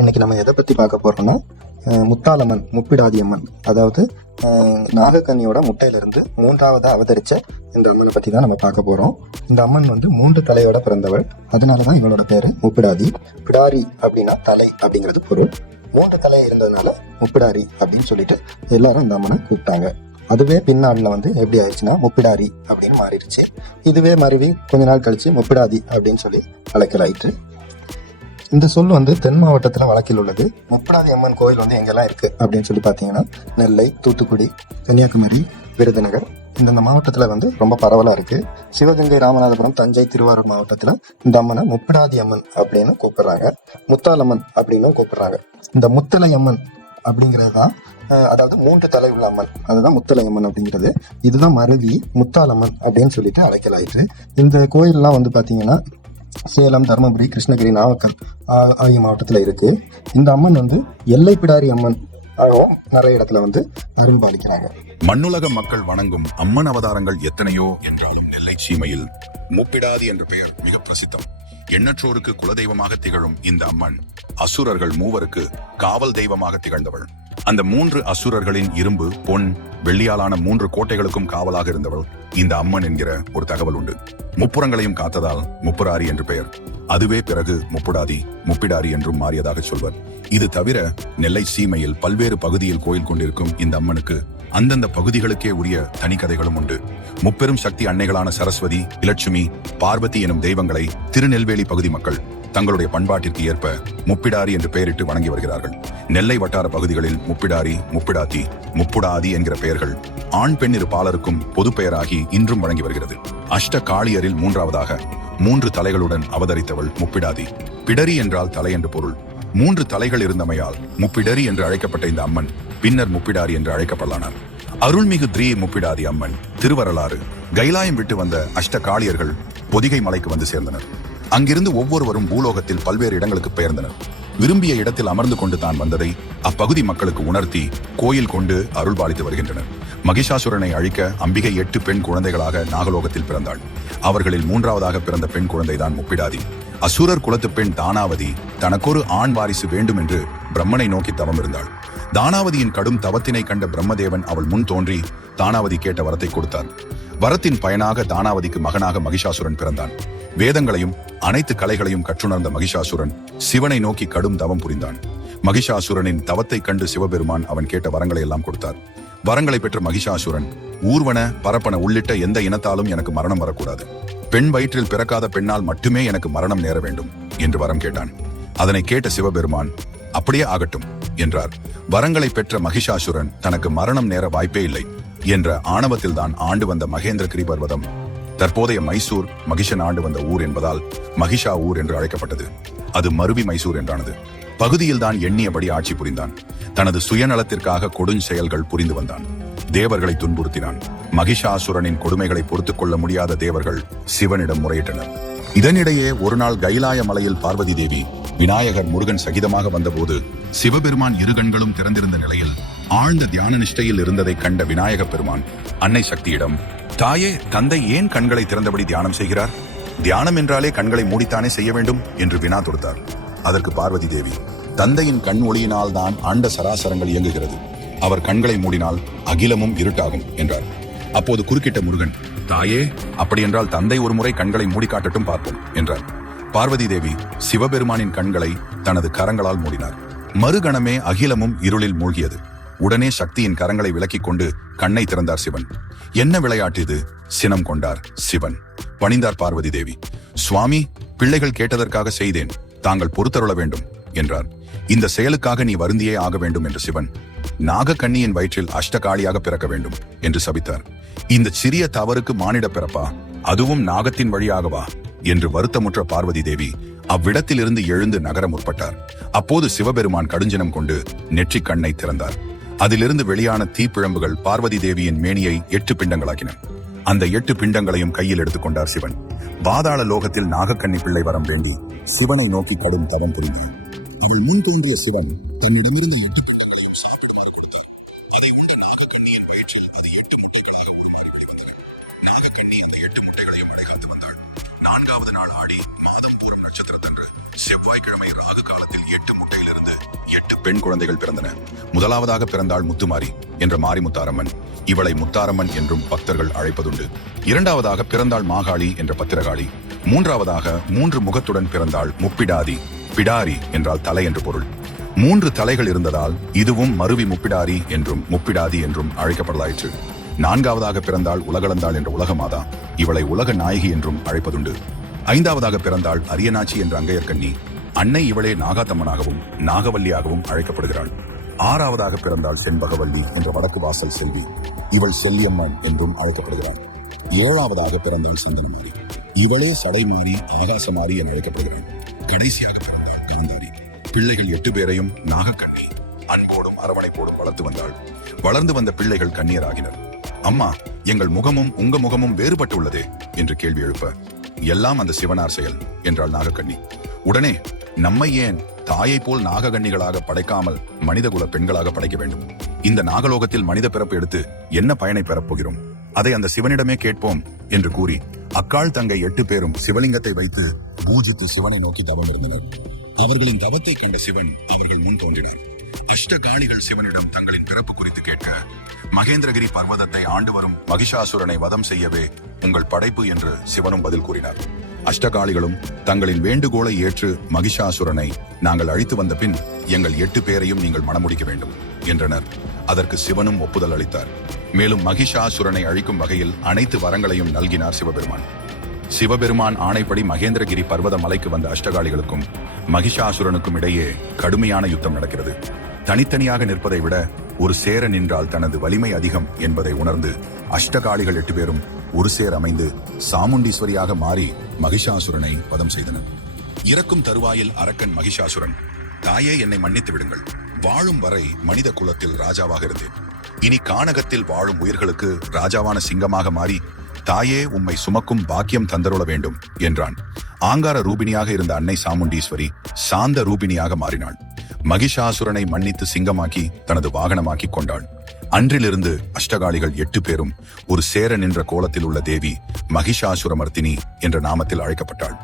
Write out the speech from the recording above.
இன்னைக்கு நம்ம எதை பற்றி பார்க்க போறோம்னா முத்தாலம்மன் முப்பிடாதி அம்மன் அதாவது நாகக்கண்ணியோட நாகக்கன்னியோட முட்டையிலிருந்து மூன்றாவதாக அவதரித்த இந்த அம்மனை பற்றி தான் நம்ம பார்க்க போகிறோம் இந்த அம்மன் வந்து மூன்று தலையோட பிறந்தவள். அதனால தான் இவளோட பேர் முப்பிடாதி. பிடாரி அப்படின்னா தலை அப்படிங்கிறது பொருள். மூன்று தலை இருந்ததுனால முப்பிடாரி அப்படின்னு சொல்லிட்டு எல்லாரும் இந்த அம்மனை கூப்பிட்டாங்க. அதுவே பின்னாளில் வந்து எப்படி ஆயிடுச்சுன்னா முப்பிடாரி அப்படின்னு மாறிடுச்சு. இதுவே மருவி கொஞ்ச நாள் கழிச்சு முப்பிடாதி அப்படின்னு சொல்லி அழைக்கலாயிற்று. இந்த சொல் வந்து தென் மாவட்டத்தில் வழக்கில் உள்ளது. முப்படாதி அம்மன் கோயில் வந்து எங்கெல்லாம் இருக்கு அப்படின்னு சொல்லி பார்த்தீங்கன்னா நெல்லை தூத்துக்குடி கன்னியாகுமரி விருதுநகர் இந்தந்த மாவட்டத்தில் வந்து ரொம்ப பரவலாக இருக்கு. சிவகங்கை ராமநாதபுரம் தஞ்சை திருவாரூர் மாவட்டத்தில் இந்த அம்மனை முப்படாதி அம்மன் அப்படின்னு கூப்பிடுறாங்க. முத்தாலம்மன் அப்படின்னும் கூப்பிடுறாங்க. இந்த முத்தலை அம்மன் அப்படிங்கிறது தான் அதாவது மூன்று தலை உள்ள அம்மன். அதுதான் முத்தலை அம்மன் அப்படிங்கிறது. இதுதான் மருவி முத்தாலம்மன் அப்படின்னு சொல்லிட்டு அழைக்கலாயிற்று. இந்த கோயிலெலாம் வந்து பார்த்தீங்கன்னா சேலம் தருமபுரி கிருஷ்ணகிரி நாமக்கல் ஆகிய மாவட்டத்தில் இருக்கு. இந்த அம்மன் வந்து எல்லை பிடாரி அம்மன். நிறைய இடத்துல வந்து அருள் பாலிக்கிறாங்க. மண்ணுலக மக்கள் வணங்கும் அம்மன் அவதாரங்கள் எத்தனையோ என்றாலும் நெல்லை சீமையில் முப்பிடாதி என்று பெயர் மிக பிரசித்தம். எண்ணற்றோருக்கு குலதெய்வமாக திகழும் இந்த அம்மன் அசுரர்கள் மூவருக்கு காவல் தெய்வமாக திகழ்ந்தவள். அந்த மூன்று அசுரர்களின் இரும்பு பொன் வெள்ளியாலான மூன்று கோட்டைகளுக்கும் காவலாக இருந்தவள் இந்த அம்மன் என்கிற ஒரு தகவல் உண்டு. முப்புறங்களையும் காத்ததால் முப்புராரி என்று பெயர். அதுவே பிறகு முப்புடாதி முப்பிடாரி என்றும் மாறியதாக சொல்வர். இது தவிர நெல்லை சீமையில் பல்வேறு பகுதியில் கோயில் கொண்டிருக்கும் இந்த அம்மனுக்கு அந்தந்த பகுதிகளுக்கே உரிய தனிக்கதைகளும் உண்டு. முப்பெரும் சக்தி அன்னைகளான சரஸ்வதி இலட்சுமி பார்வதி எனும் தெய்வங்களை திருநெல்வேலி பகுதி மக்கள் தங்களுடைய பண்பாட்டிற்கு ஏற்ப முப்பிடாரி என்று பெயரிட்டு வணங்கி வருகிறார்கள். நெல்லை வட்டார பகுதிகளில் முப்பிடாரி முப்பிடாத்தி முப்புடாதி என்கிற பெயர்கள் ஆண் பெண் இரு பாலருக்கும் பொது பெயராகி இன்றும் வழங்கி வருகிறது. அஷ்ட காளியரில் மூன்றாவதாக மூன்று தலைகளுடன் அவதரித்தவள் முப்பிடாதி. பிடரி என்றால் தலை என்று பொருள். மூன்று தலைகள் இருந்தமையால் முப்பிடரி என்று அழைக்கப்பட்ட இந்த அம்மன் பின்னர் முப்பிடாரி என்று அழைக்கப்படலானார். அருள்மிகு திரீ முப்பிடாதி அம்மன் திருவரலாறு. கைலாயம் விட்டு வந்த அஷ்ட காளியர்கள் பொதிகை மலைக்கு வந்து சேர்ந்தனர். அங்கிருந்து ஒவ்வொருவரும் பூலோகத்தில் பல்வேறு இடங்களுக்கு பெயர்ந்தனர். விரும்பிய இடத்தில் அமர்ந்து கொண்டு தான் வந்ததை அப்பகுதி மக்களுக்கு உணர்த்தி கோயில் கொண்டு அருள்பாலித்து வருகின்றனர். மகிஷாசுரனை அழிக்க அம்பிகை எட்டு பெண் குழந்தைகளாக நாகலோகத்தில் பிறந்தாள். அவர்களில் மூன்றாவதாக பிறந்த பெண் குழந்தைதான் முப்பிடாதி. அசுரர் குலத்து பெண் தானாவதி தனக்கொரு ஆண் வாரிசு வேண்டும் என்று பிரம்மனை நோக்கி தவம் இருந்தாள் தானாவதியின் கடும் தவத்தினை கண்ட பிரம்மதேவன் அவள் முன் தோன்றி தானாவதி கேட்ட வரத்தை கொடுத்தார் வரத்தின் பயனாக தானாவதிக்கு மகனாக மகிஷாசுரன் பிறந்தான். வேதங்களையும் அனைத்து கலைகளையும் கற்றுணர்ந்த மகிஷாசுரன் சிவனை நோக்கி கடும் தவம் புரிந்தான். மகிஷாசுரனின் தவத்தைக் கண்டு சிவபெருமான் அவன் கேட்ட வரங்களை எல்லாம் கொடுத்தார். வரங்களை பெற்ற மகிஷாசுரன் ஊர்வன பரப்பன உள்ளிட்ட எந்த இனத்தாலும் எனக்கு மரணம் வரக்கூடாது. பெண் வயிற்றில் பிறக்காத பெண்ணால் மட்டுமே எனக்கு மரணம் நேர வேண்டும் என்று வரம் கேட்டான். அதனை கேட்ட சிவபெருமான் அப்படியே ஆகட்டும் என்றார். வரங்களை பெற்ற மகிஷாசுரன் தனக்கு மரணம் நேர வாய்ப்பே இல்லை என்ற ஆணவத்தில்தான் ஆண்டு வந்த மகேந்திர கிரிபர்வதம் தற்போதைய மைசூர் மகிஷன் ஆண்டு வந்த ஊர் என்பதால் மகிஷா ஊர் என்று அழைக்கப்பட்டது. அது மருவி மைசூர் என்றானது. பகுதியில்தான் எண்ணியபடி ஆட்சி புரிந்தான். தனது சுயநலத்திற்காக கொடுஞ்செயல்கள் புரிந்து வந்தான். தேவர்களை துன்புறுத்தினான். மகிஷாசுரனின் கொடுமைகளை பொறுத்துக் கொள்ள முடியாத தேவர்கள் சிவனிடம் முறையிட்டனர். இதனிடையே ஒரு நாள் கைலாய மலையில் பார்வதி தேவி விநாயகர் முருகன் சகிதமாக வந்தபோது சிவபெருமான் இரு கண்களும் திறந்திருந்த நிலையில் ஆழ்ந்த தியான நிஷ்டையில் இருந்ததை கண்ட விநாயக பெருமான் அன்னை சக்தியிடம் தாயே தந்தை ஏன் கண்களை திறந்தபடி தியானம் செய்கிறார்? தியானம் என்றாலே கண்களை மூடித்தானே செய்ய வேண்டும் என்று வினா தொடுத்தார். அதற்கு பார்வதி தேவி தந்தையின் கண் ஒளியினால் தான் ஆண்ட சராசரங்கள் இயங்குகிறது. அவர் கண்களை மூடினால் அகிலமும் இருட்டாகும் என்றார். அப்போது குறுக்கிட்ட முருகன் தாயே அப்படியென்றால் தந்தை ஒரு முறை கண்களை மூடி காட்டட்டும் பார்ப்போம் என்றார். பார்வதி தேவி சிவபெருமானின் கண்களை தனது கரங்களால் மூடினார். மறுகணமே அகிலமும் இருளில் மூழ்கியது. உடனே சக்தியின் கரங்களை விலக்கிக் கொண்டு கண்ணை திறந்தார் சிவன். என்ன விளையாட்டு இது? சினம் கொண்டார் சிவன். பணிந்தார் பார்வதி தேவி. சுவாமி பிள்ளைகள் கேட்டதற்காக செய்தேன். தாங்கள் பொறுத்தருள வேண்டும் என்றார். இந்த செயலுக்காக நீ வருந்தியே ஆக வேண்டும் என்று சிவன். நாகக்கண்ணியின் வயிற்றில் அஷ்டகாளியாக பிறக்க வேண்டும் என்று சபித்தார். இந்த சிறிய தவறுக்கு மானிட பிறப்பா? அதுவும் நாகத்தின் வழியாகவா? என்று வருத்தமுற்ற பார்வதி தேவி அவ்விடத்திலிருந்து எழுந்து நகர முற்பட்டார். அப்போது சிவபெருமான் கடுஞ்சினம் கொண்டு நெற்றிக் கண்ணை திறந்தார். அதிலிருந்து வெளியான தீப்பிழம்புகள் பார்வதி தேவியின் மேனியை எட்டு பிண்டங்களாக்கின. அந்த எட்டு பிண்டங்களையும் கையில் எடுத்துக்கொண்டார் சிவன். பாதாள லோகத்தில் நாகக்கண்ணி பிள்ளை வரம் வேண்டி சிவனை நோக்கி கடும் தவம் புரிந்தார் இதில் முன் தோன்றிய சிவன் தன்னிடமிருந்த எட்டு பெண் குழந்தைகள் பிறந்தன. முதலாவதாக பிறந்தாள் முத்துமாரி என்ற மாரிமுத்தாரம்மன். இவளை முத்தாரம்மன் என்றும் பக்தர்கள் அழைப்பதுண்டு. இரண்டாவதாக பிறந்தாள் மாகாளி என்ற பத்திரகாளி. மூன்றாவதாக மூன்று முகத்துடன் பிறந்தாள் முப்பிடாதி பிடாரி என்றால் தலை என்று பொருள். மூன்று தலைகள் இருந்ததால் இதுவும் மருவி முப்பிடாரி என்றும் முப்பிடாதி என்றும் அழைக்கப்படலாயிற்று. நான்காவதாக பிறந்தாள் உலகளந்தாள் என்ற உலகமாதா இவளை உலக நாயகி என்றும் அழைப்பதுண்டு. ஐந்தாவதாக பிறந்தாள் அரியநாச்சி என்ற அங்கையர்கண்ணி அன்னை இவளே நாகாத்தம்மனாகவும் நாகவல்லியாகவும் அழைக்கப்படுகிறாள். ஆறாவதாக பிறந்தாள் செண்பகவல்லி என்ற வடக்கு வாசல் செல்வி. இவள் செல்லியம்மன் என்றும் அழைக்கப்படுகிறாள். ஏழாவதாக பிறந்தவள் செந்தில்மாரி. இவளே சடைமாரி ஆகாசமாரி என அழைக்கப்படுகிறாள். கடைசியாக பிறந்தாள் திருந்தேரி பிள்ளைகள் எட்டு பேரையும் நாகக்கண்ணி அன்போடும் அரவணைப்போடும் வளர்த்து வந்தாள். வளர்ந்து வந்த பிள்ளைகள் கண்ணியராகினர் அம்மா எங்கள் முகமும் உங்க முகமும் வேறுபட்டு உள்ளதே என்று கேள்வி எழுப்ப எல்லாம் அந்த சிவனார் செயல் என்றாள் நாகக்கண்ணி. உடனே நம்மை ஏன் தாயை போல் நாககண்ணிகளாக படைக்காமல் மனிதகுல பெண்களாக படைக்க வேண்டும்? இந்த நாகலோகத்தில் மனித பிறப்பு எடுத்து என்ன பயனை பெறப்போகிறோம் அதை அந்த சிவனிடமே கேட்போம் என்று கூறி அக்காள் தங்கை எட்டு பேரும் சிவலிங்கத்தை வைத்து பூஜித்து சிவனை நோக்கி தவம் இருந்தனர். அவர்களின் தவத்தை கண்ட சிவன் அவர்கள் முன் தோன்றினர் அஷ்டகாணிகள் சிவனிடம் தங்களின் பிறப்பு குறித்து கேட்க மகேந்திரகிரி பர்வதத்தை ஆண்டு வரும் மகிஷாசுரனை வதம் செய்யவே உங்கள் படைப்பு என்று சிவனும் பதில் கூறினார். அஷ்டகாளிகளும் தங்களின் வேண்டுகோளை ஏற்று மகிஷாசுரனை நாங்கள் அழித்து வந்த பின் எங்கள் எட்டு பேரையும் நீங்கள் மணமுடிக்க வேண்டும் என்றனர். அதற்கு சிவனும் ஒப்புதல் அளித்தார். மேலும் மகிஷாசுரனை அழிக்கும் வகையில் அனைத்து வரங்களையும் நல்கினார் சிவபெருமான். சிவபெருமான் ஆணைப்படி மகேந்திரகிரி பர்வத மலைக்கு வந்த அஷ்டகாளிகளுக்கும் மகிஷாசுரனுக்கும் இடையே கடுமையான யுத்தம் நடக்கிறது. தனித்தனியாக நிற்பதை விட ஒரு சேர நின்றால் தனது வலிமை அதிகம் என்பதை உணர்ந்து அஷ்டகாளிகள் எட்டு பேரும் ஒரு சேர் அமைந்து சாமுண்டீஸ்வரியாக மாறி மகிஷாசுரனை வதம் செய்தனர். இறக்கும் தருவாயில் அரக்கன் மகிஷாசுரன் தாயே என்னை மன்னித்து விடுங்கள். வாழும் வரை மனித குலத்தில் ராஜாவாக இருந்தேன். இனி கானகத்தில் வாழும் உயிர்களுக்கு ராஜாவான சிங்கமாக மாறி தாயே உம்மை சுமக்கும் பாக்கியம் தந்தருள வேண்டும் என்றான். ஆங்கார ரூபிணியாக இருந்த அன்னை சாமுண்டீஸ்வரி சாந்த ரூபிணியாக மாறினாள். மகிஷாசுரனை மன்னித்து சிங்கமாக்கி தனது வாகனமாக்கி கொண்டாள். அன்றிலிருந்து அஷ்டகாளிகள் எட்டு பேரும் ஒரு சேர நின்ற கோலத்தில் உள்ள தேவி மகிஷாசுரமர்த்தினி என்ற நாமத்தில் அழைக்கப்பட்டாள்.